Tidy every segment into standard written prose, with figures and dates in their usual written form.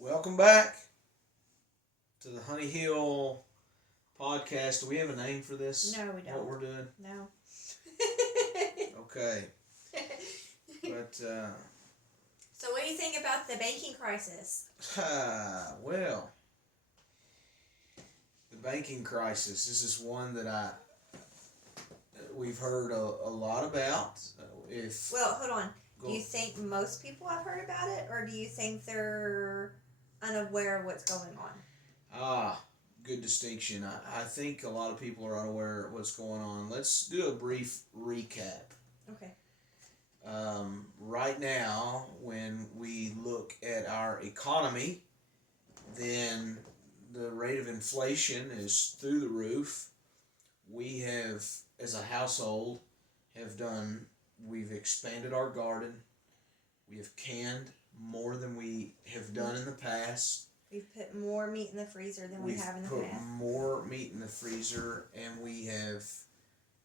Welcome back to the Honey Hill podcast. Do we have a name for this? No, we don't. What we're doing? No. Okay. But, So what do you think about the banking crisis? well, the banking crisis. This is one that we've heard a lot about. Well, hold on. Do you think most people have heard about it, or do you think they're unaware of what's going on? Good distinction. I think a lot of people are unaware of what's going on. Let's do a brief recap. Okay. Right now, when we look at our economy, then the rate of inflation is through the roof. We have, as a household, we've expanded our garden. We have canned more than we have done in the past. We've put more meat in the freezer than we have in the past. We've put more meat in the freezer, and we have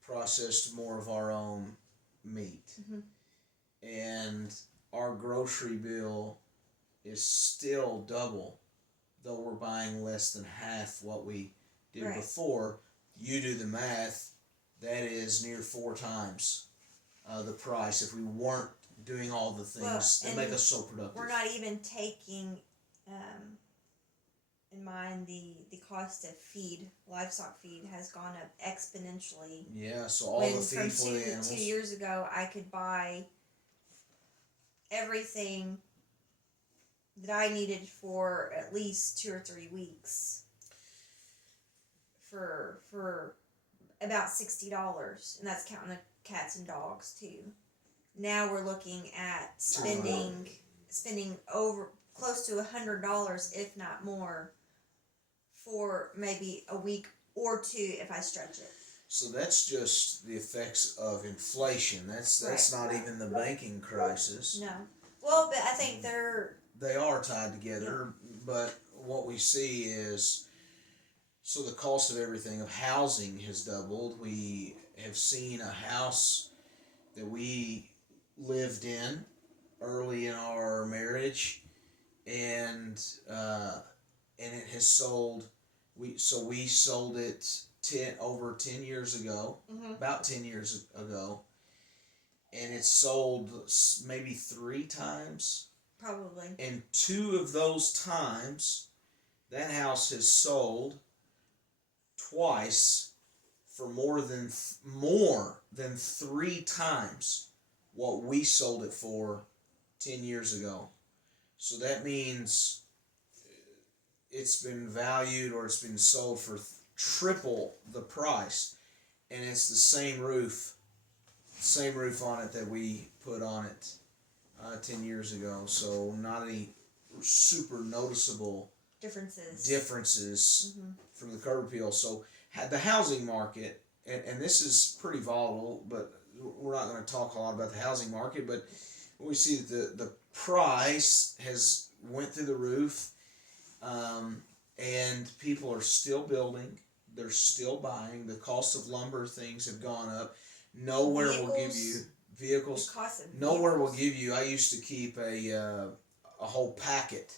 processed more of our own meat. Mm-hmm. And our grocery bill is still double, though we're buying less than half what we did before. You do the math, that is near 4 times the price if we weren't doing all the things that make us so productive. We're not even taking in mind the cost of feed. Livestock feed has gone up exponentially. Yeah, so all the feed for the animals. 2 years ago, I could buy everything that I needed for at least 2 or 3 weeks for about $60, and that's counting the cats and dogs too. Now we're looking at spending over close to $100, if not more, for maybe a week or 2 if I stretch it. So that's just the effects of inflation. That's not even the banking crisis. No. Well, but I think they are tied together, but what we see is, so the cost of everything, of housing, has doubled. We have seen a house that we lived in early in our marriage, and it has sold. We sold it over 10 years ago, about 10 years ago, and it's sold maybe 3 times. Probably. And 2 of those times, that house has sold twice for more than 3 times what we sold it for 10 years ago. So that means it's been valued, or it's been sold for triple the price, and it's the same roof on it that we put on it 10 years ago. So not any super noticeable differences from the curb appeal. So the housing market, and this is pretty volatile, but we're not going to talk a lot about the housing market, but we see that the price has went through the roof, and people are still building. They're still buying. The cost of lumber, things have gone up. Nowhere will give you vehicles. Nowhere will give you. I used to keep a whole packet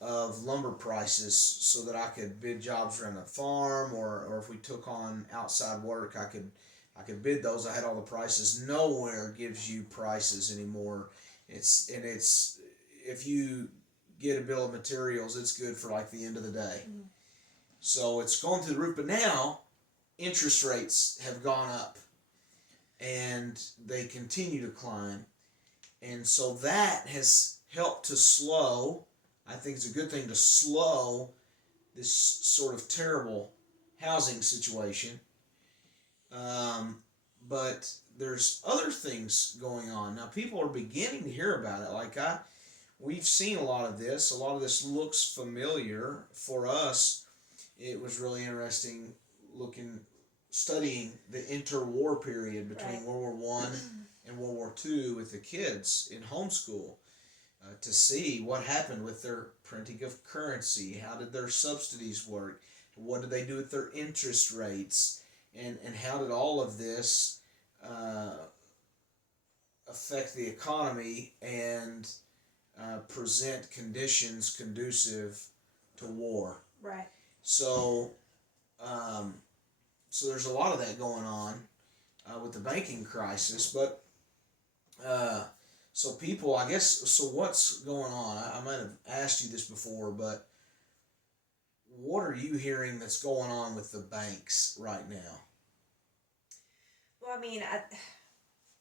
of lumber prices so that I could bid jobs around the farm, or if we took on outside work, I could bid those. I had all the prices. Nowhere gives you prices anymore. It's if you get a bill of materials, it's good for like the end of the day. Mm-hmm. So it's going through the roof, but now interest rates have gone up, and they continue to climb, and so that has helped to slow. I think it's a good thing to slow this sort of terrible housing situation. But there's other things going on. Now, people are beginning to hear about it. We've seen a lot of this. A lot of this looks familiar for us. It was really interesting studying the interwar period between World War I and World War II with the kids in homeschool. To see what happened with their printing of currency. How did their subsidies work? What did they do with their interest rates? And how did all of this affect the economy and present conditions conducive to war. Right. So, so there's a lot of that going on with the banking crisis. But so people, I guess, so what's going on? I might have asked you this before, but what are you hearing that's going on with the banks right now? Well, I mean,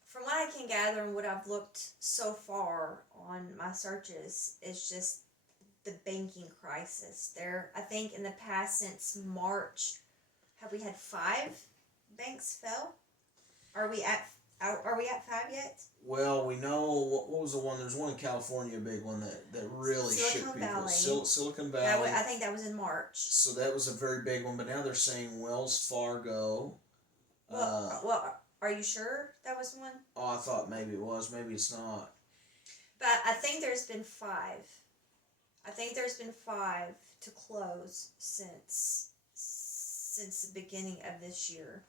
from what I can gather and what I've looked so far on my searches, it's just the banking crisis. I think in the past since March, have we had 5 banks fail? Are we at 5 yet? Well, we know what was the one. There's one in California, a big one that really shook people. Valley. Silicon Valley. I think that was in March. So that was a very big one, but now they're saying Wells Fargo. Well, are you sure that was one? Oh, I thought maybe it was. Maybe it's not. But I think there's been 5. I think there's been 5 to close since the beginning of this year.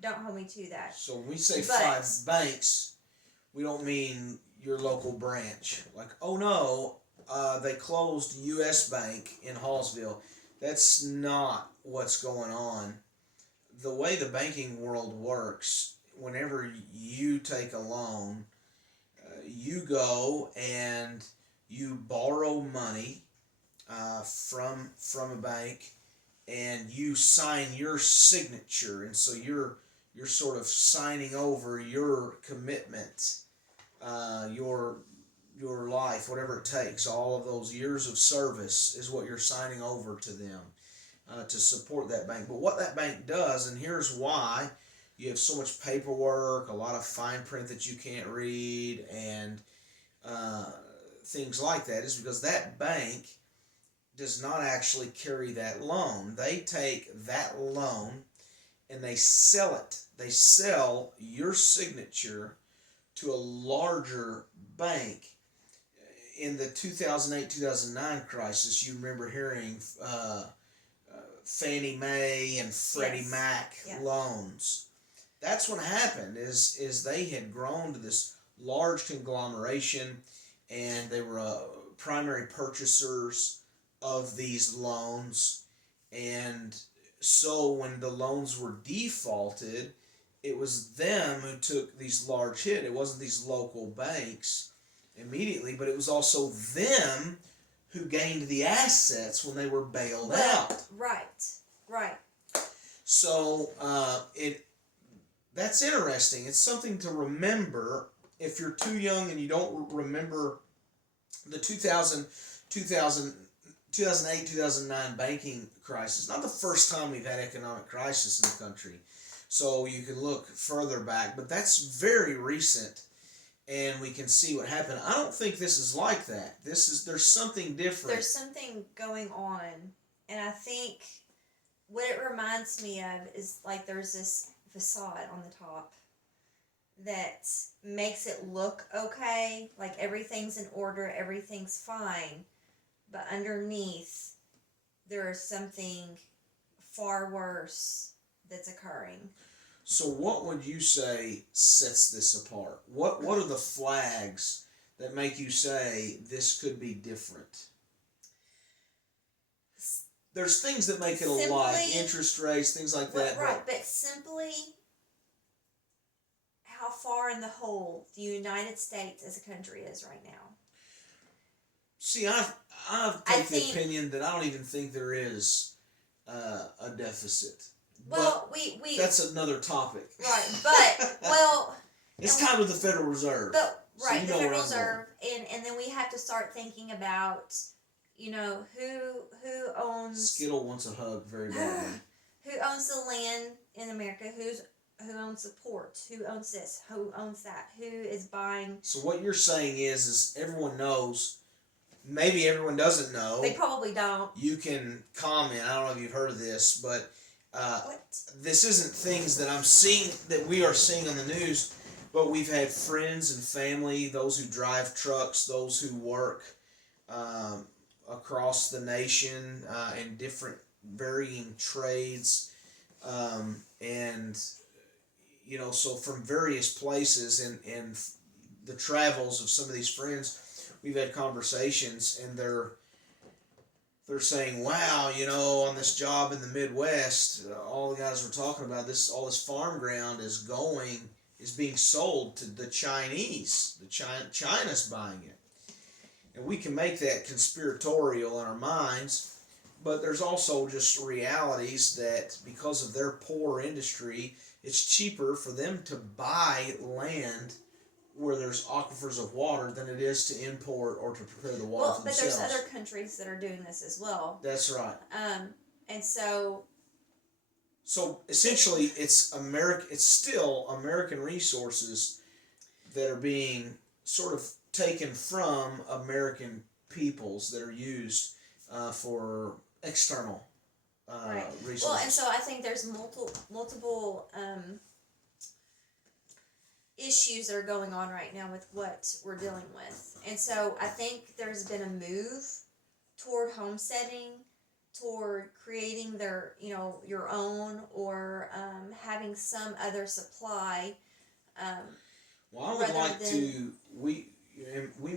Don't hold me to that. So when we say 5 banks, we don't mean your local branch. Like, oh no, they closed U.S. Bank in Hallsville. That's not what's going on. The way the banking world works, whenever you take a loan, you go and you borrow money from a bank, and you sign your signature, and so you're sort of signing over your commitment, your life, whatever it takes. All of those years of service is what you're signing over to them to support that bank. But what that bank does, and here's why you have so much paperwork, a lot of fine print that you can't read, and things like that, is because that bank does not actually carry that loan. They take that loan and they sell it. They sell your signature to a larger bank. In the 2008-2009 crisis, you remember hearing Fannie Mae and Freddie Mac loans. That's what happened, is they had grown to this large conglomeration, and they were primary purchasers of these loans. And so when the loans were defaulted, it was them who took these large hits. It wasn't these local banks immediately, but it was also them who gained the assets when they were bailed out. Right. So that's interesting. It's something to remember if you're too young and you don't remember the 2008-2009 banking crisis. Not the first time we've had economic crisis in the country. So you can look further back, but that's very recent, and we can see what happened. I don't think this is like that. There's something different. There's something going on, and I think what it reminds me of is like there's this facade on the top that makes it look okay, like everything's in order, everything's fine, but underneath there is something far worse that's occurring. So what would you say sets this apart? What are the flags that make you say this could be different? There's things that make it alike, interest rates, things like that. Right, but simply how far in the hole the United States as a country is right now. See, I've taken the opinion that I don't even think there is a deficit. Well, we that's another topic. Right, but it's kind of the Federal Reserve. But right, the Federal Reserve, and then we have to start thinking about, who owns. Skittle wants a hug very badly. Who owns the land in America? Who owns the ports? Who owns this? Who owns that? Who is buying? So what you're saying is everyone knows. Maybe everyone doesn't know. They probably don't. You can comment. I don't know if you've heard of this, but this isn't things that I'm seeing, that we are seeing on the news, but we've had friends and family, those who drive trucks, those who work across the nation in different varying trades, and so from various places, and the travels of some of these friends we've had conversations, and they're saying, wow, on this job in the Midwest, all the guys were talking about this, all this farm ground is being sold to the Chinese. China's buying it. And we can make that conspiratorial in our minds, but there's also just realities that because of their poor industry, it's cheaper for them to buy land where there's aquifers of water than it is to import or to prepare the water for themselves. But there's other countries that are doing this as well. That's right. And so essentially, it's still American resources that are being sort of taken from American peoples that are used for external resources. Well, and so I think there's multiple issues that are going on right now with what we're dealing with. And so I think there's been a move toward homesteading, toward creating your own, or having some other supply. Well, I would like to, we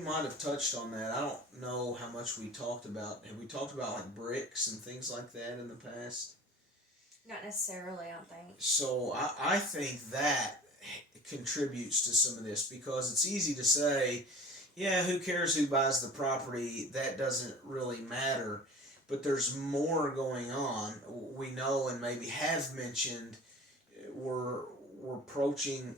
might have touched on that. I don't know how much we talked about. Have we talked about like bricks and things like that in the past? Not necessarily, I don't think. So I think that contributes to some of this, because it's easy to say, yeah, who cares who buys the property? That doesn't really matter. But there's more going on. We know, and maybe have mentioned, we're approaching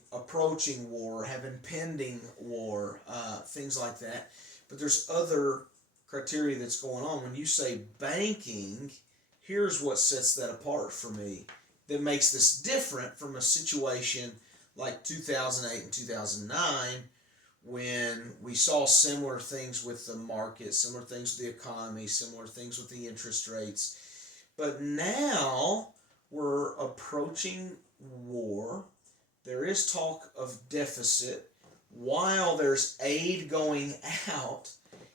war, have impending war, things like that. But there's other criteria that's going on. When you say banking, here's what sets that apart for me, that makes this different from a situation like 2008 and 2009, when we saw similar things with the market, similar things with the economy, similar things with the interest rates. But now we're approaching war. There is talk of deficit while there's aid going out.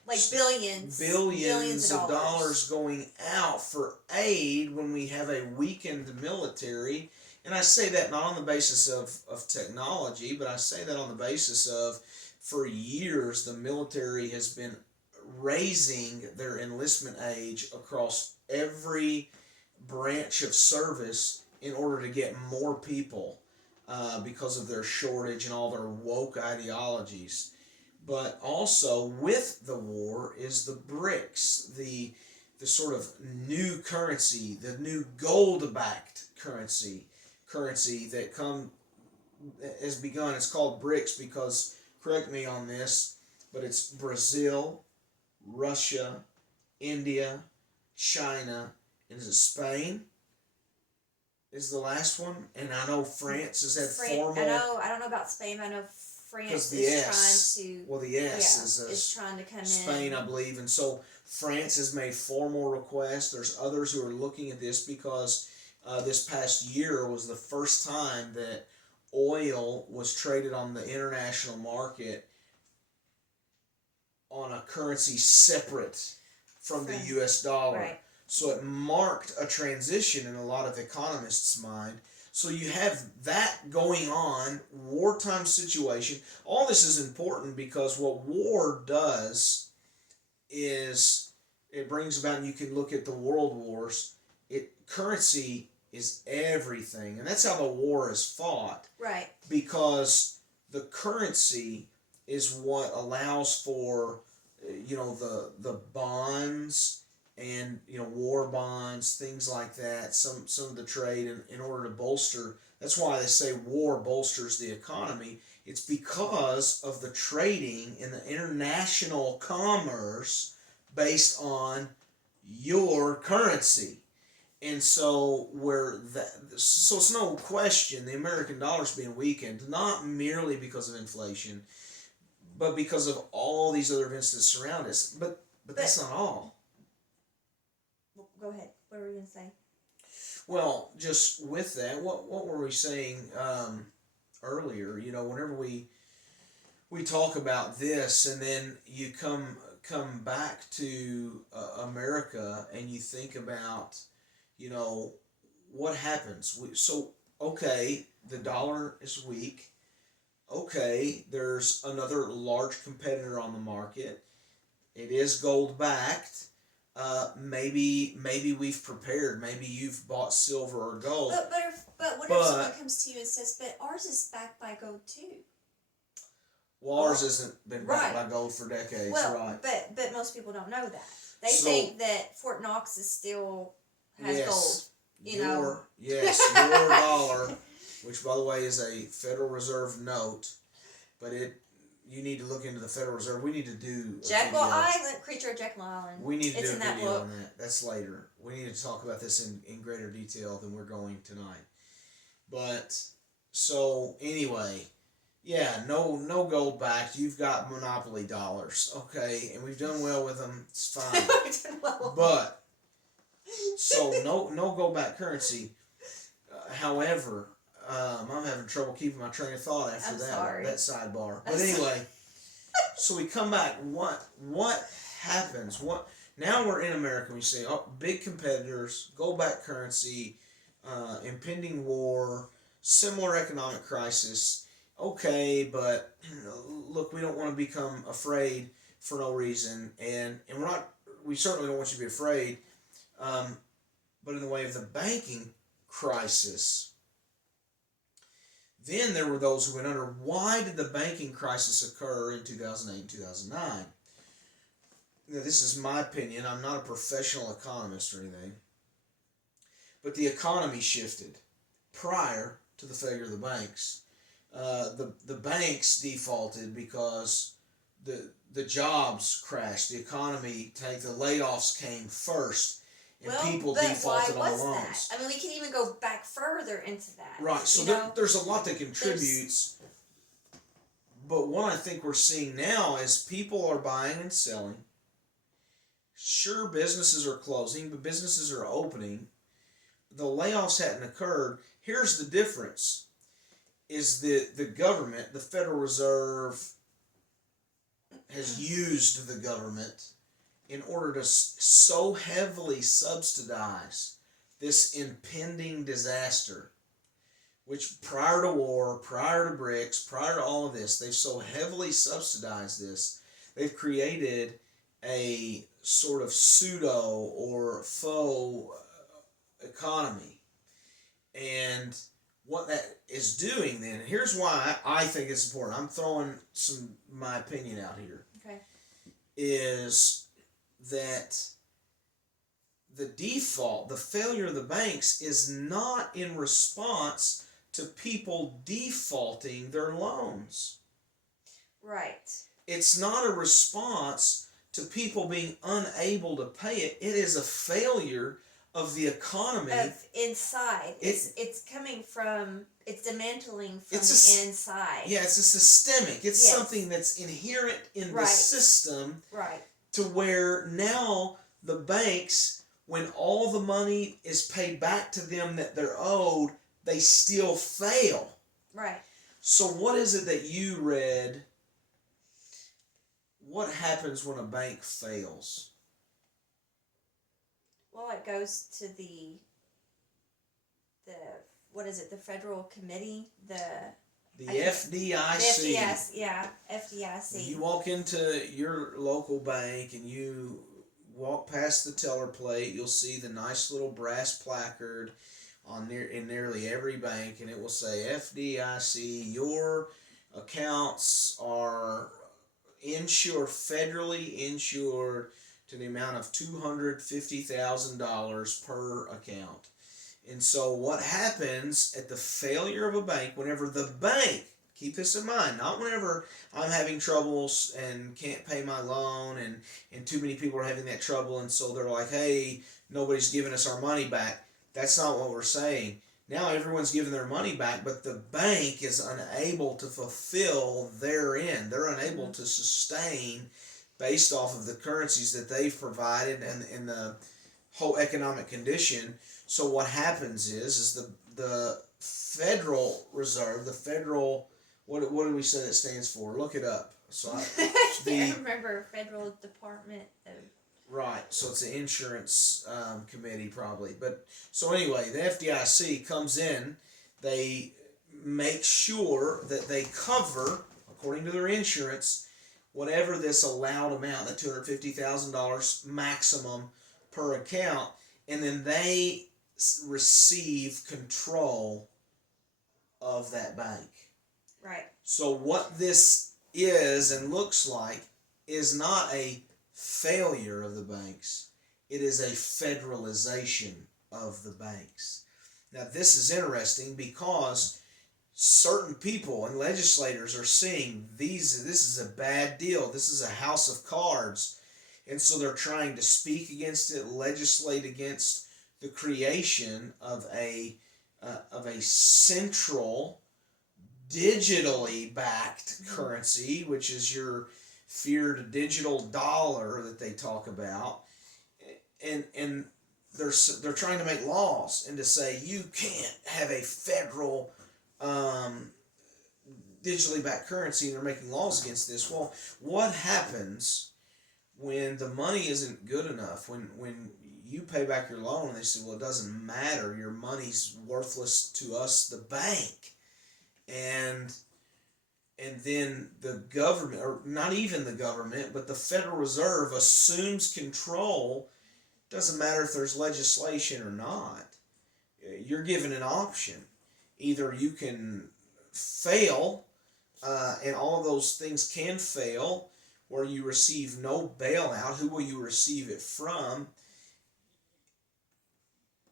Like billions of dollars going out for aid when we have a weakened military. And I say that not on the basis of technology, but I say that on the basis of, for years, the military has been raising their enlistment age across every branch of service in order to get more people because of their shortage and all their woke ideologies. But also with the war is the BRICS, the sort of new currency, the new gold-backed currency that has begun. It's called BRICS because, correct me on this, but it's Brazil, Russia, India, China, and is it Spain? Is the last one? And I know France has had formal. I don't know about Spain. I know France is trying to. Well, the S is trying to come Spain, in. I believe, and so France has made formal requests. There's others who are looking at this because this past year was the first time that oil was traded on the international market on a currency separate from the U.S. dollar. Right. So it marked a transition in a lot of economists' mind. So you have that going on, wartime situation. All this is important because what war does is it brings about, and you can look at the world wars, currency is everything. And that's how the war is fought. Right. Because the currency is what allows for, the bonds and, war bonds, things like that, some of the trade in order to bolster. That's why they say war bolsters the economy. It's because of the trading and the international commerce based on your currency. And so so it's no question the American dollar's being weakened, not merely because of inflation, but because of all these other events that surround us. But that's not all. Go ahead. What were you going to say? Well, just with that, what were we saying earlier? Whenever we talk about this, and then you come back to America, and you think about, what happens. Okay, the dollar is weak. Okay, there's another large competitor on the market. It is gold backed. Maybe we've prepared. Maybe you've bought silver or gold. But what if someone comes to you and says, "But ours is backed by gold too"? Well, ours hasn't been backed by gold for decades, right? But most people don't know that. They think that Fort Knox is still has gold. Yes, your dollar, which by the way is a Federal Reserve note, but you need to look into the Federal Reserve. We need to do Jekyll Island, Creature of Jekyll Island. We need to do a video on that. That's later. We need to talk about this in greater detail than we're going tonight. But so anyway, yeah, no gold backed. You've got monopoly dollars, okay, and we've done well with them. It's fine. But so no gold backed currency. However, I'm having trouble keeping my train of thought after that sidebar. But anyway, so we come back. What happens? Now we're in America. We say, big competitors, gold backed currency, impending war, similar economic crisis. Okay, but look, we don't want to become afraid for no reason, and we're not. We certainly don't want you to be afraid. But in the way of the banking crisis, then there were those who went under. Why did the banking crisis occur in 2008 and 2009? Now, this is my opinion. I'm not a professional economist or anything. But the economy shifted prior to the failure of the banks. The banks defaulted because the jobs crashed. The economy tanked. The layoffs came first. And people defaulted on loans. That? I mean, we can even go back further into that. Right. So there's a lot that contributes. But what I think we're seeing now is people are buying and selling. Sure, businesses are closing, but businesses are opening. The layoffs hadn't occurred. Here's the difference. Is the government, the Federal Reserve, has used the government in order to so heavily subsidize this impending disaster, which prior to war, prior to BRICS, prior to all of this, they've so heavily subsidized this, they've created a sort of pseudo or faux economy. And what that is doing then, here's why I think it's important. I'm throwing my opinion out here. Okay. Is that the default, the failure of the banks is not in response to people defaulting their loans. Right. It's not a response to people being unable to pay it. It is a failure of the economy. Inside. It's coming from, it's dismantling from the inside. Yeah, it's a systemic. It's something that's inherent in the system. Right. To where now the banks, when all the money is paid back to them that they're owed, they still fail. Right. So what is it that you read? What happens when a bank fails? Well, it goes to the what is it? The Federal Committee, the FDIC. FDIC. You walk into your local bank and you walk past the teller plate, you'll see the nice little brass placard in nearly every bank, and it will say FDIC. Your accounts are federally insured to the amount of $250,000 per account. And so what happens at the failure of a bank, whenever the bank, keep this in mind, not whenever I'm having troubles and can't pay my loan and too many people are having that trouble and so they're like, hey, nobody's giving us our money back. That's not what we're saying. Now everyone's giving their money back, but the bank is unable to fulfill their end. They're unable to sustain based off of the currencies that they've provided and the whole economic condition. So what happens is the Federal Reserve, the federal, what do we say that stands for? Look it up. So I can't remember. Federal Department of... Right, so it's the insurance committee probably. But so anyway, the FDIC comes in, they make sure that they cover, according to their insurance, whatever this allowed amount, that $250,000 maximum per account, and then they receive control of that bank. Right. So what this is and looks like is not a failure of the banks. It is a federalization of the banks. Now this is interesting because certain people and legislators are seeing this is a bad deal. This is a house of cards. And so they're trying to speak against it, legislate against the creation of a central, digitally backed currency, which is your feared digital dollar that they talk about, and they're trying to make laws and to say you can't have a federal digitally backed currency, and they're making laws against this. Well, what happens when the money isn't good enough? When you pay back your loan and they say, well, it doesn't matter, your money's worthless to us, the bank. And then the government, or not even the government, but the Federal Reserve assumes control. Doesn't matter if there's legislation or not. You're given an option. Either you can fail, and all of those things can fail, where you receive no bailout. Who will you receive it from?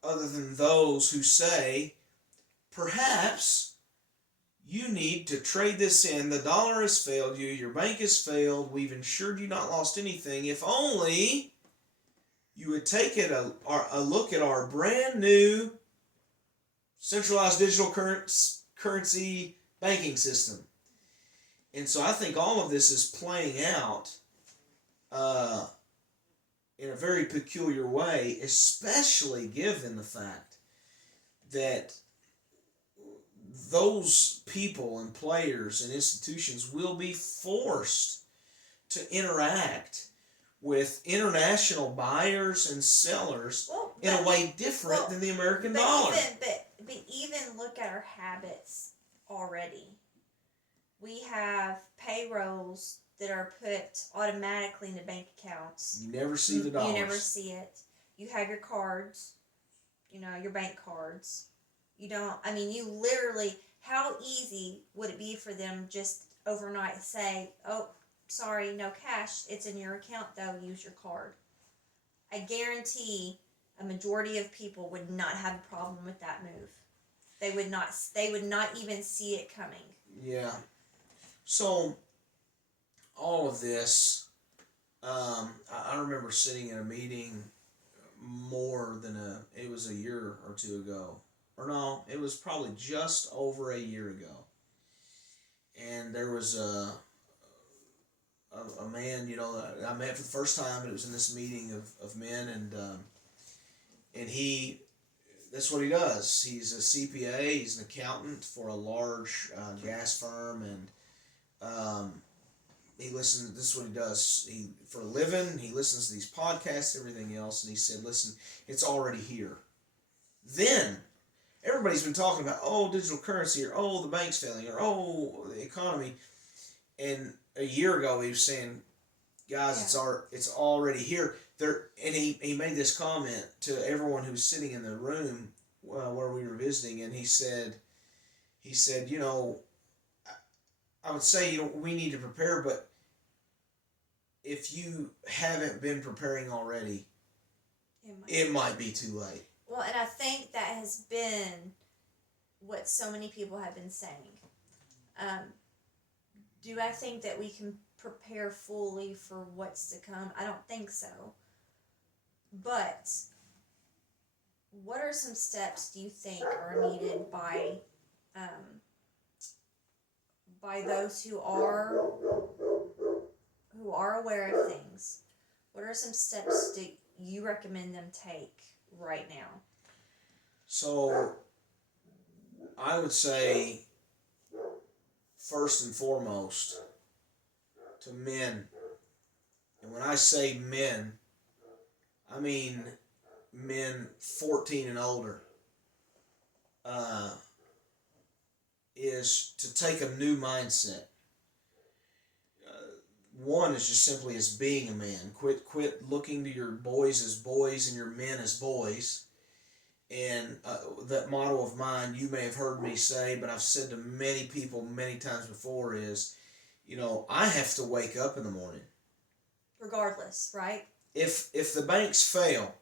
Other than those who say, perhaps you need to trade this in. The dollar has failed you. Your bank has failed. We've ensured you not lost anything. If only you would take a look at our brand new centralized digital currency banking system. And so I think all of this is playing out in a very peculiar way, especially given the fact that those people and players and institutions will be forced to interact with international buyers and sellers in a way different than the American dollar. But even look at our habits already. We have payrolls that are put automatically into bank accounts. You never see the dollars. You never see it. You have your cards, your bank cards. You don't, you literally, how easy would it be for them just overnight say, oh, sorry, no cash, it's in your account though, use your card. I guarantee a majority of people would not have a problem with that move. They would not even see it coming. Yeah. So, all of this, I remember sitting in a meeting it was a year or two ago. Or no, it was probably just over a year ago. And there was a man, that I met for the first time, but it was in this meeting of men, and that's what he does. He's a CPA, he's an accountant for a large gas firm, and he listens, this is what he does. For a living, he listens to these podcasts, everything else, and he said, listen, it's already here. Then, everybody's been talking about, digital currency, or, the bank's failing, or, the economy. And a year ago, he was saying, guys, it's already here. And he made this comment to everyone who was sitting in the room where we were visiting, and he said, I would say, we need to prepare, but if you haven't been preparing already, it might be too late. Well, and I think that has been what so many people have been saying. Do I think that we can prepare fully for what's to come? I don't think so. But what are some steps do you think are needed by those who are aware of things? What are some steps do you recommend them take right now? So, I would say, first and foremost, to men, and when I say men, I mean men 14 and older, is to take a new mindset. one is just simply as being a man. Quit looking to your boys as boys and your men as boys. And that motto of mine, you may have heard me say, but I've said to many people many times before is, I have to wake up in the morning. Regardless, right? If the banks fail,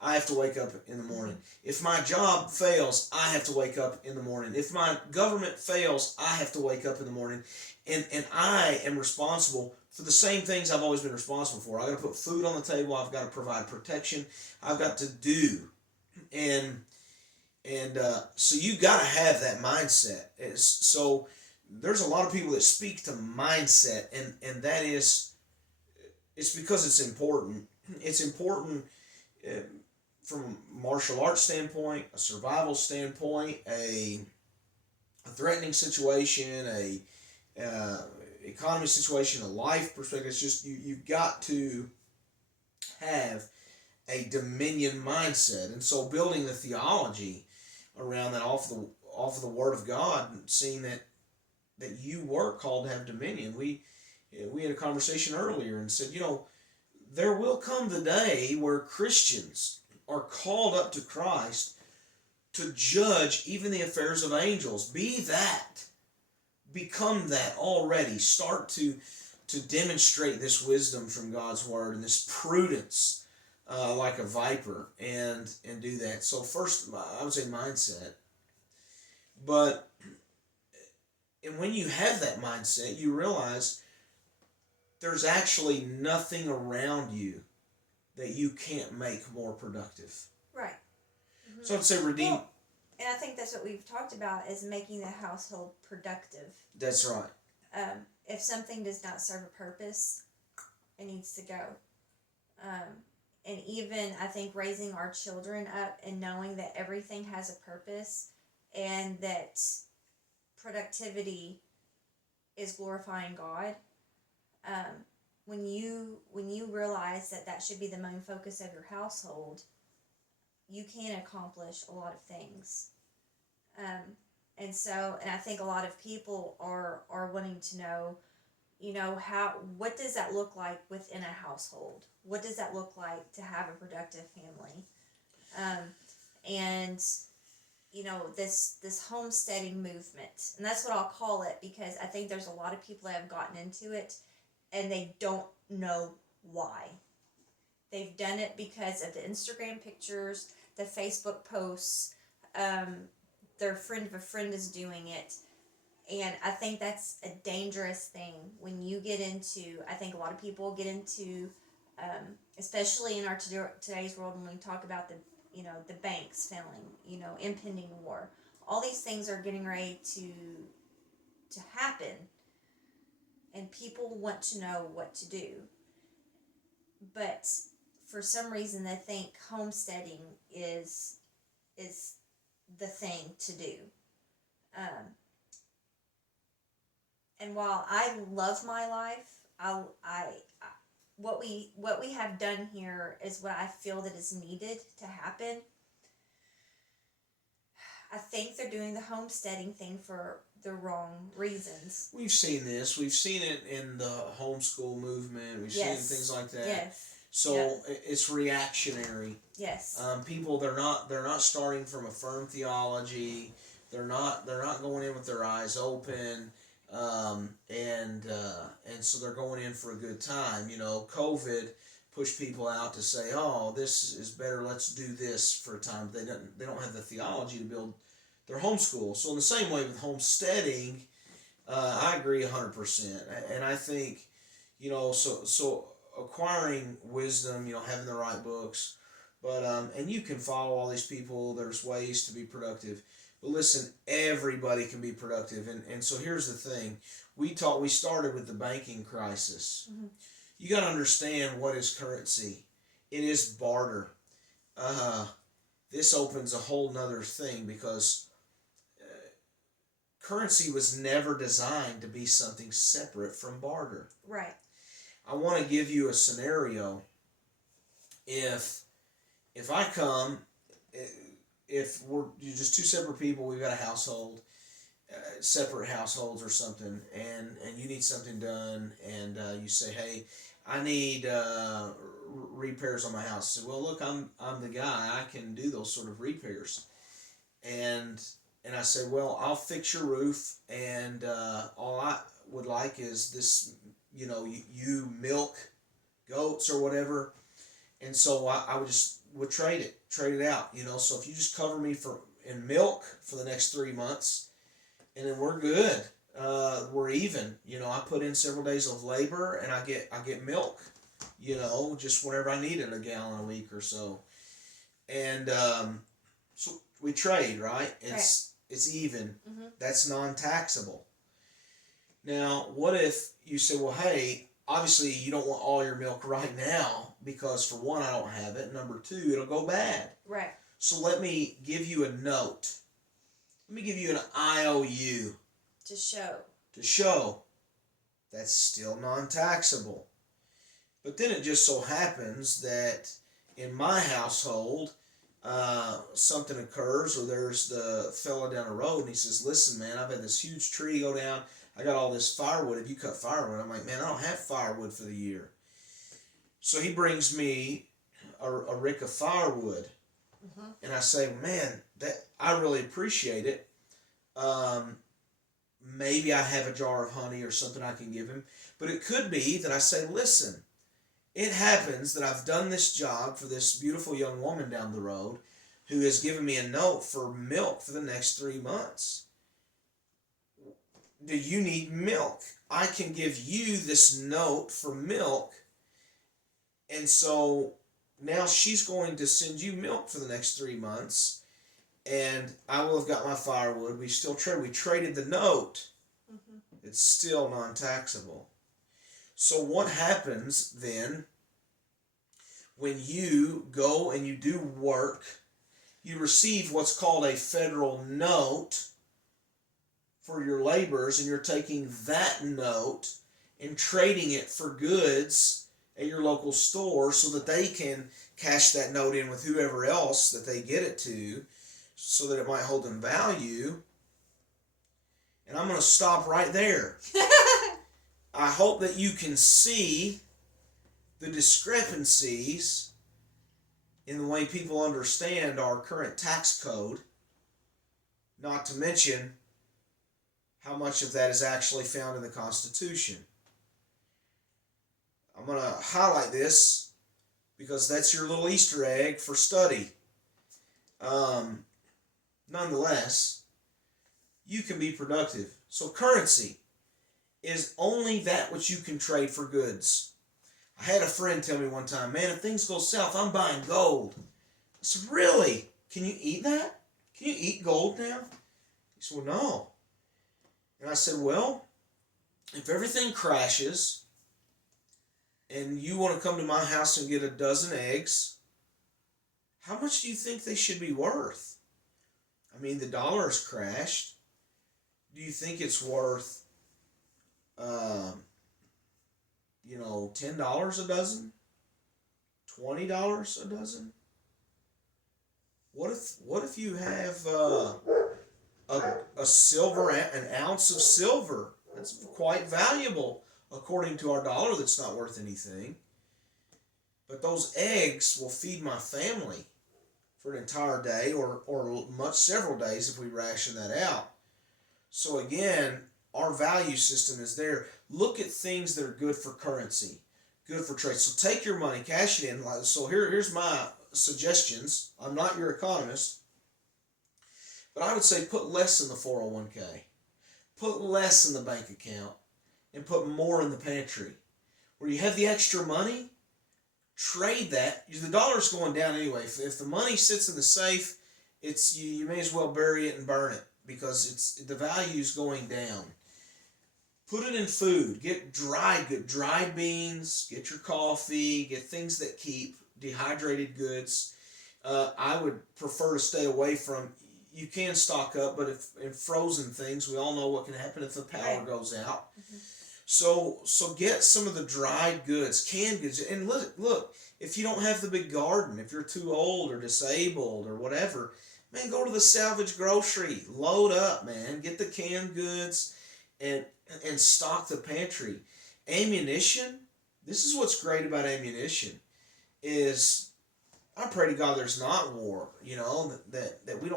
I have to wake up in the morning. If my job fails, I have to wake up in the morning. If my government fails, I have to wake up in the morning. And I am responsible for the same things I've always been responsible for. I've got to put food on the table. I've got to provide protection. I've got to do. And so you got to have that mindset. So there's a lot of people that speak to mindset, and that is, it's because it's important. It's important from a martial arts standpoint, a survival standpoint, a threatening situation, a economy situation, a life perspective. It's just you've got to have a dominion mindset, and so building the theology around that off of the Word of God, and seeing that you were called to have dominion. We had a conversation earlier and said, there will come the day where Christians are called up to Christ to judge even the affairs of angels. Be that. Become that already. Start to demonstrate this wisdom from God's Word and this prudence like a viper, and do that. So first, I would say mindset. But and when you have that mindset, you realize there's actually nothing around you that you can't make more productive. Right. Mm-hmm. So I'd say redeem. Well, and I think that's what we've talked about, is making the household productive. That's right. If something does not serve a purpose, it needs to go. And even, I think, raising our children up and knowing that everything has a purpose, and that productivity is glorifying God. When you realize that should be the main focus of your household, you can accomplish a lot of things. And I think a lot of people are wanting to know, what does that look like within a household? What does that look like to have a productive family? And this homesteading movement, and that's what I'll call it, because I think there's a lot of people that have gotten into it and they don't know why. They've done it because of the Instagram pictures, the Facebook posts, their friend of a friend is doing it. And I think that's a dangerous thing when you get into, I think a lot of people get into, especially in our today's world, when we talk about the banks failing, impending war. All these things are getting ready to happen, and people want to know what to do. But for some reason, they think homesteading is the thing to do. And while I love my life, what we have done here is what I feel that is needed to happen. I think they're doing the homesteading thing for the wrong reasons. We've seen this. We've seen it in the homeschool movement. We've seen things like that. Yes. So it's reactionary. Yes. People, they're not starting from a firm theology. They're not going in with their eyes open. And so they're going in for a good time. COVID pushed people out to say, "Oh, this is better. Let's do this for a time." They don't have the theology to build their homeschool. So in the same way with homesteading, I agree 100%. And I think, so acquiring wisdom, having the right books, but and you can follow all these people. There's ways to be productive. But listen, everybody can be productive, and so here's the thing: we started with the banking crisis. Mm-hmm. You got to understand what is currency. It is barter. This opens a whole nother thing, because currency was never designed to be something separate from barter. Right. I want to give you a scenario. If I come. If we're just two separate people, we've got a household, separate households or something, and you need something done, and you say, hey, I need repairs on my house. I say, well, look, I'm the guy. I can do those sort of repairs, and I say, well, I'll fix your roof, and all I would like is this. You milk goats or whatever, and so I would trade it out. So if you just cover me in milk for the next 3 months, and then we're good. We're even. I put in several days of labor, and I get milk. Just whenever I need it, a gallon a week or so, and so we trade, right? It's even. Mm-hmm. That's non-taxable. Now, what if you say, well, hey, obviously you don't want all your milk right now because, for one, I don't have it. Number two, it'll go bad. Right. So let me give you a note. Let me give you an IOU. To show. To show. That's still non-taxable. But then it just so happens that in my household, something occurs, or there's the fella down the road, and he says, listen, man, I've had this huge tree go down. I got all this firewood. Have you cut firewood? I'm like, man, I don't have firewood for the year. So he brings me a rick of firewood. Mm-hmm. And I say, man, I really appreciate it. Maybe I have a jar of honey or something I can give him. But it could be that I say, listen, it happens that I've done this job for this beautiful young woman down the road who has given me a note for milk for the next 3 months. Do you need milk? I can give you this note for milk. And so now she's going to send you milk for the next 3 months. And I will have got my firewood. We still trade. We traded the note. Mm-hmm. It's still non-taxable. So what happens then when you go and you do work? You receive what's called a federal note for your labors, and you're taking that note and trading it for goods at your local store so that they can cash that note in with whoever else that they get it to, so that it might hold in value. And I'm going to stop right there. I hope that you can see the discrepancies in the way people understand our current tax code, not to mention how much of that is actually found in the Constitution. I'm going to highlight this because that's your little Easter egg for study. Nonetheless, you can be productive. So currency is only that which you can trade for goods. I had a friend tell me one time, man, if things go south, I'm buying gold. I said, really? Can you eat that? Can you eat gold now? He said, well, no. And I said, well, if everything crashes and you want to come to my house and get a dozen eggs, how much do you think they should be worth? I mean, the dollar has crashed. Do you think it's worth, $10 a dozen? $20 a dozen? What if you have a silver, an ounce of silver? That's quite valuable according to our dollar. That's not worth anything. But those eggs will feed my family for an entire day or several days if we ration that out. So again, our value system is there. Look at things that are good for currency, good for trade. So take your money, cash it in. So here's my suggestions. I'm not your economist, but I would say put less in the 401k, put less in the bank account, and put more in the pantry. Where you have the extra money, trade that. The dollar's going down anyway. If the money sits in the safe, you may as well bury it and burn it because the value's going down. Put it in food. Get dried beans. Get your coffee. Get things that keep, dehydrated goods. I would prefer to stay away from. You can stock up, but in frozen things, we all know what can happen if the power goes out. Mm-hmm. So get some of the dried goods, canned goods, and look. If you don't have the big garden, if you're too old or disabled or whatever, Man, go to the salvage grocery, load up, man, get the canned goods, and stock the pantry. Ammunition. This is what's great about ammunition is I pray to God there's not war. That we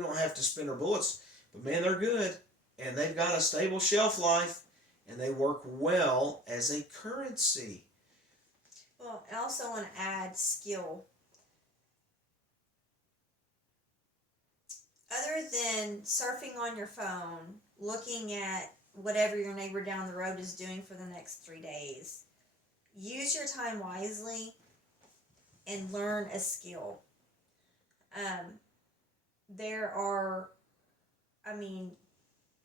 don't have to spend our bullets, but man, they're good, and they've got a stable shelf life, and they work well as a currency. Well, I also want to add skill. Other than surfing on your phone, looking at whatever your neighbor down the road is doing for the next 3 days, use your time wisely and learn a skill. There are,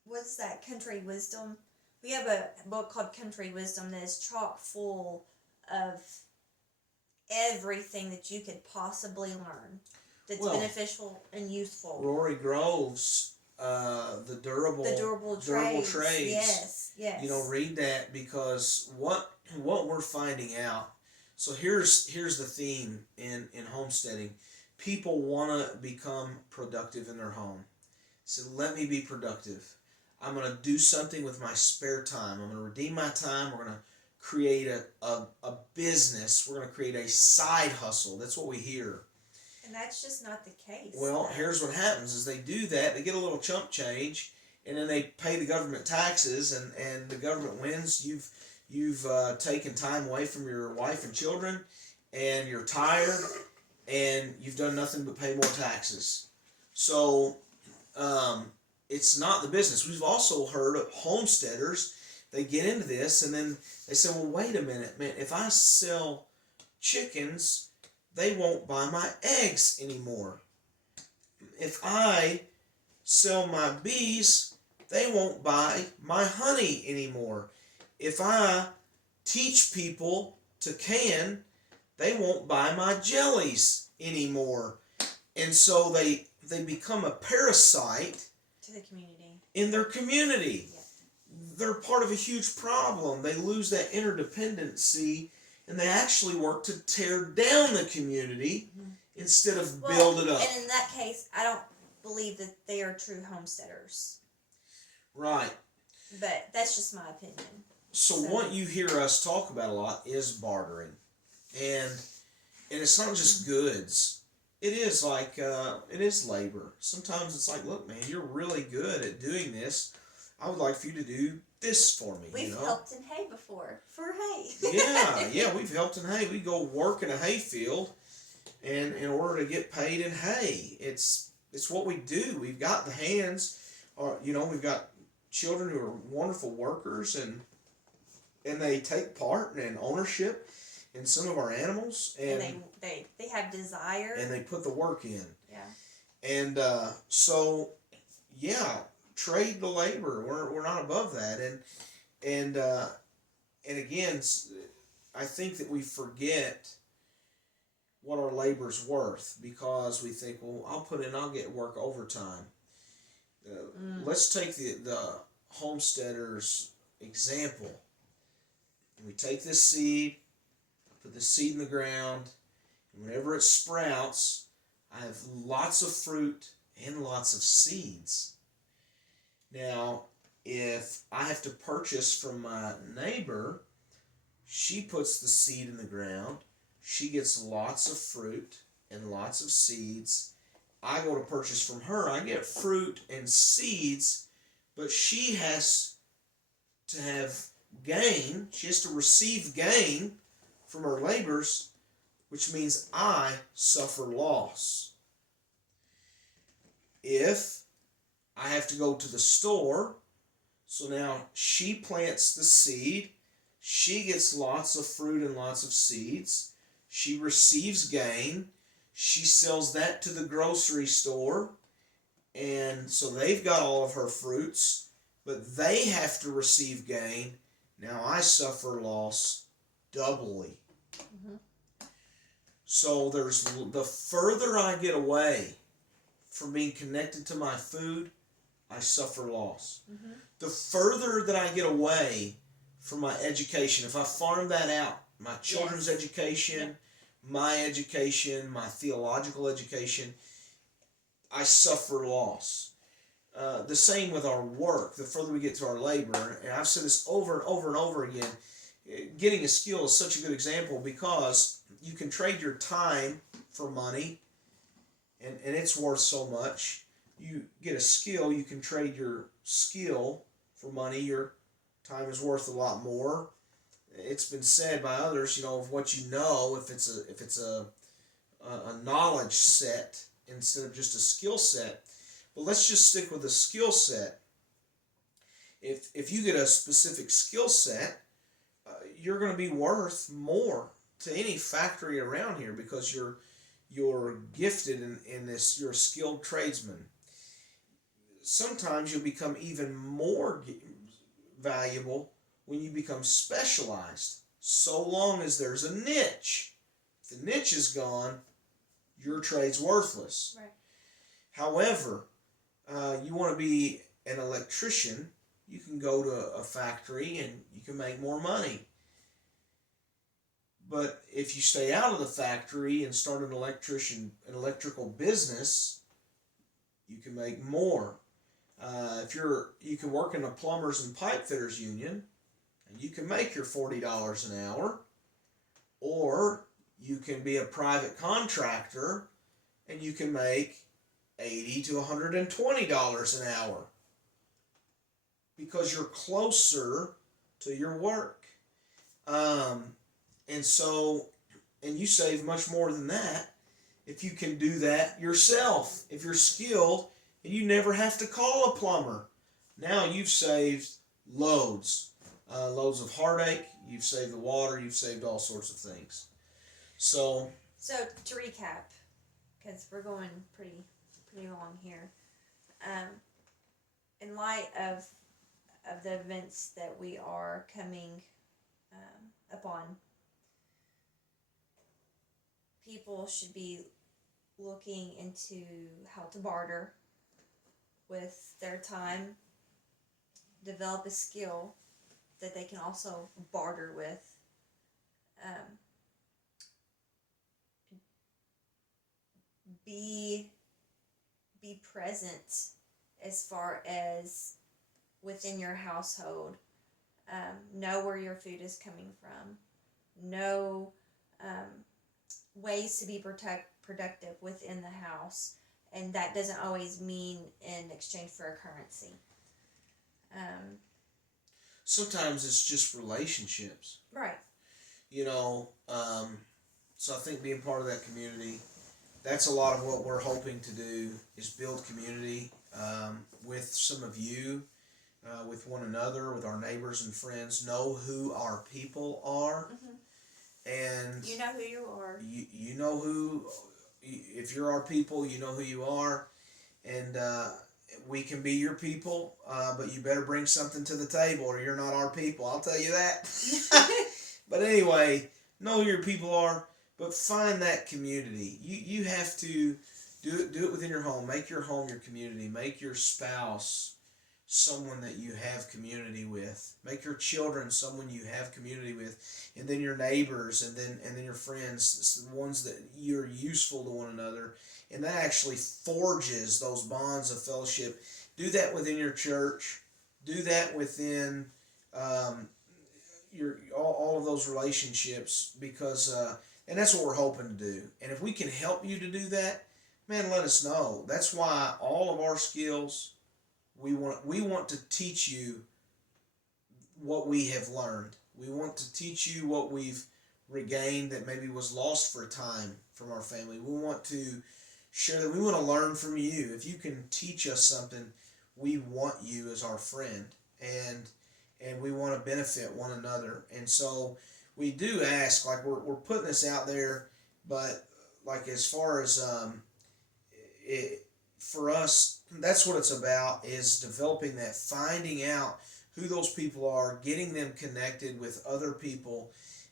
what's that, Country Wisdom? We have a book called Country Wisdom that is chock full of everything that you could possibly learn that's beneficial and useful. Rory Groves, the durable trades. Yes. Read that, because what we're finding out. So here's the theme in homesteading. People want to become productive in their home. So let me be productive. I'm going to do something with my spare time. I'm going to redeem my time. We're going to create a business. We're going to create a side hustle. That's what we hear. And that's just not the case. Well, here's what happens is they do that. They get a little chump change, and then they pay the government taxes, and the government wins. You've taken time away from your wife and children, and you're tired, and you've done nothing but pay more taxes. So it's not the business. We've also heard of homesteaders. They get into this, and then they say, well, wait a minute, man. If I sell chickens, they won't buy my eggs anymore. If I sell my bees, they won't buy my honey anymore. If I teach people to can, they won't buy my jellies anymore. And so they become a parasite to the community. In their community. Yeah. They're part of a huge problem. They lose that interdependency, and they actually work to tear down the community instead of build it up. And in that case, I don't believe that they are true homesteaders. Right. But that's just my opinion. So what you hear us talk about a lot is bartering. And it's not just goods. It is like, it is labor. Sometimes it's like, look, man, you're really good at doing this. I would like for you to do this for me. We've helped in hay before, for hay. yeah, we've helped in hay. We go work in a hay field, and in order to get paid in hay, it's what we do. We've got the hands, we've got children who are wonderful workers, and they take part in ownership in some of our animals, and they have desire, and they put the work in. Yeah. And trade the labor. We're not above that, and again, I think that we forget what our labor's worth, because we think, well, I'll get work overtime. Let's take the homesteader's example. We take this seed, put the seed in the ground, and whenever it sprouts, I have lots of fruit and lots of seeds. Now, if I have to purchase from my neighbor, she puts the seed in the ground, she gets lots of fruit and lots of seeds. I go to purchase from her, I get fruit and seeds, but she has to have gain, she has to receive gain from her labors, which means I suffer loss. If I have to go to the store, so now she plants the seed, she gets lots of fruit and lots of seeds, she receives gain, she sells that to the grocery store, and so they've got all of her fruits, but they have to receive gain. Now I suffer loss doubly. Mm-hmm. So there's the further I get away from being connected to my food, I suffer loss. Mm-hmm. The further that I get away from my education, if I farm that out, my children's education, my education, my theological education, I suffer loss. The same with our work. The further we get to our labor, and I've said this over and over and over again, getting a skill is such a good example because you can trade your time for money, and it's worth so much. You get a skill, you can trade your skill for money. Your time is worth a lot more. It's been said by others, of what you know, if it's a knowledge set instead of just a skill set. But let's just stick with the skill set. If you get a specific skill set, you're going to be worth more to any factory around here because you're gifted in this. You're a skilled tradesman. Sometimes you'll become even more valuable when you become specialized, so long as there's a niche. If the niche is gone, your trade's worthless. Right. However, you want to be an electrician, you can go to a factory and you can make more money. But if you stay out of the factory and start an electrical business, you can make more. You can work in a plumbers and pipe fitters union, and you can make your $40 an hour, or you can be a private contractor, and you can make $80 to $120 an hour because you're closer to your work. And you save much more than that if you can do that yourself. If you're skilled and you never have to call a plumber. Now you've saved loads of heartache. You've saved the water. You've saved all sorts of things. So to recap, because we're going pretty long here. In light of the events that we are coming upon, people should be looking into how to barter with their time, develop a skill that they can also barter with. Be present as far as within your household. Know where your food is coming from. Know ways to be productive within the house, and that doesn't always mean in exchange for a currency. Sometimes it's just relationships. Right. So I think being part of that community, that's a lot of what we're hoping to do, is build community with some of you, with one another, with our neighbors and friends. Know who our people are. Mm-hmm. And you know who you are. You know who, if you're our people, you know who you are. And we can be your people, but you better bring something to the table or you're not our people. I'll tell you that. But anyway, know who your people are, but find that community. You have to do it within your home. Make your home your community. Make your spouse someone that you have community with. Make your children someone you have community with, and then your neighbors, and then your friends, the ones that you're useful to one another, and that actually forges those bonds of fellowship. Do that within your church. Do that within your all of those relationships, because and that's what we're hoping to do. And if we can help you to do that, man, let us know. That's why all of our skills, we want to teach you what we have learned. We want to teach you what we've regained that maybe was lost for a time from our family. We want to share that. We want to learn from you. If you can teach us something, we want you as our friend, and we want to benefit one another. And so we do ask, like we're putting this out there, but like as far as for us, that's what it's about, is developing that, finding out who those people are, getting them connected with other people.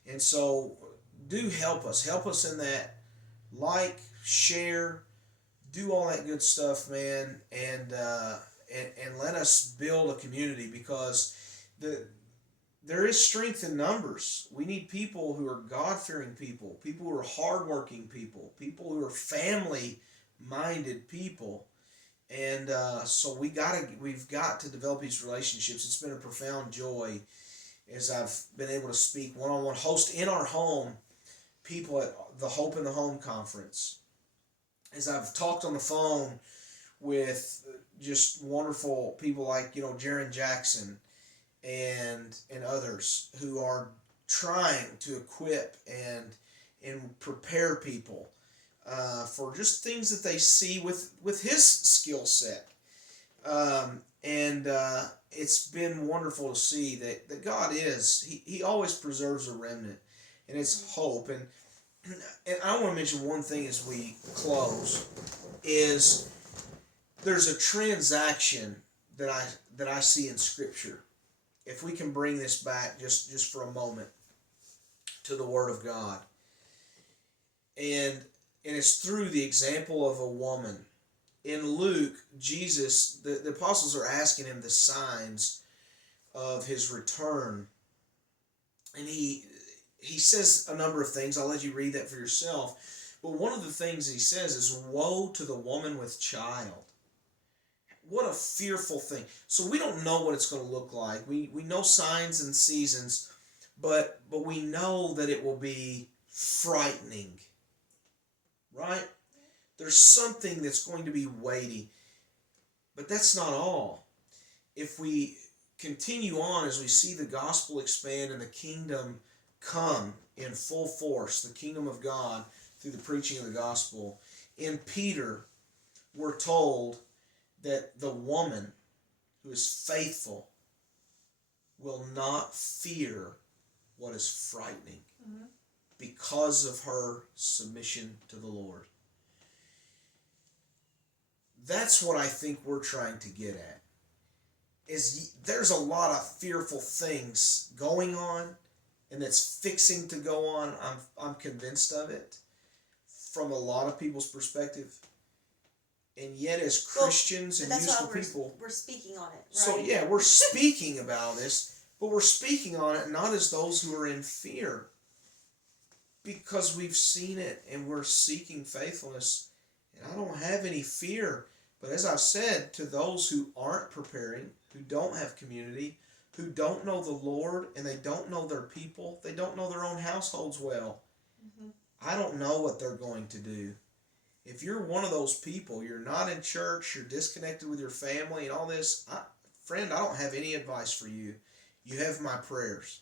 And so do help us in that. Like, share, do all that good stuff, man, and let us build a community, because there is strength in numbers. We need people who are God-fearing people who are hardworking people who are family minded people. And so we've got to develop these relationships. It's been a profound joy as I've been able to speak one-on-one, host in our home people at the Hope in the Home conference. As I've talked on the phone with just wonderful people like, Jaron Jackson and others who are trying to equip and prepare people for just things that they see with his skill set. And it's been wonderful to see that God he always preserves a remnant, and it's hope. And I want to mention one thing as we close, is there's a transaction that I see in Scripture. If we can bring this back just for a moment to the Word of God. And it's through the example of a woman. In Luke, Jesus, the apostles are asking him the signs of his return. And he says a number of things. I'll let you read that for yourself. But one of the things he says is, woe to the woman with child. What a fearful thing. So we don't know what it's going to look like. We know signs and seasons, but we know that it will be frightening. Right? There's something that's going to be weighty. But that's not all. If we continue on as we see the gospel expand and the kingdom come in full force, the kingdom of God through the preaching of the gospel, in Peter, we're told that the woman who is faithful will not fear what is frightening because of her submission to the Lord. That's what I think we're trying to get at. Is there's a lot of fearful things going on, and that's fixing to go on. I'm convinced of it from a lot of people's perspective. And yet, as Christians and useful people, we're speaking on it, right? So yeah, we're speaking about this, but we're speaking on it not as those who are in fear, because we've seen it and we're seeking faithfulness. And I don't have any fear. But as I've said, to those who aren't preparing, who don't have community, who don't know the Lord, and they don't know their people, they don't know their own households well, I don't know what they're going to do. If you're one of those people, you're not in church, you're disconnected with your family and all this, friend, I don't have any advice for you. You have my prayers.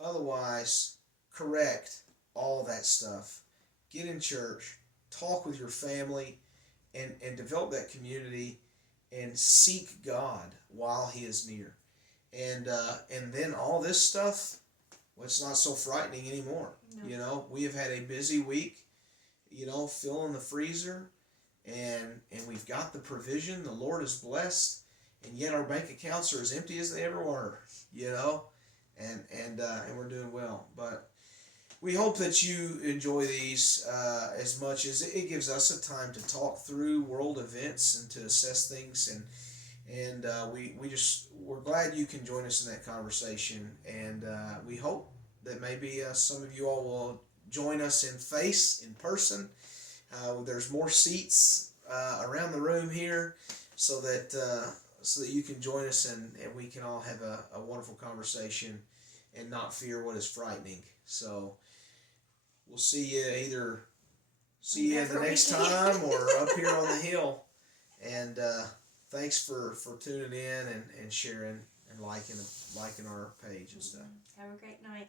Otherwise, correct all that stuff. Get in church, talk with your family, and develop that community and seek God while He is near. And then all this stuff, well, it's not so frightening anymore. No. We have had a busy week, filling the freezer, and we've got the provision. The Lord is blessed, and yet our bank accounts are as empty as they ever were, and we're doing well. But we hope that you enjoy these as much as it gives us a time to talk through world events and to assess things, and we're glad you can join us in that conversation, and we hope that maybe some of you all will join us in person. There's more seats around the room here, so that you can join us and we can all have a wonderful conversation and not fear what is frightening. So we'll see you the next time or up here on the hill. And thanks for tuning in and sharing and liking our page and stuff. Have a great night.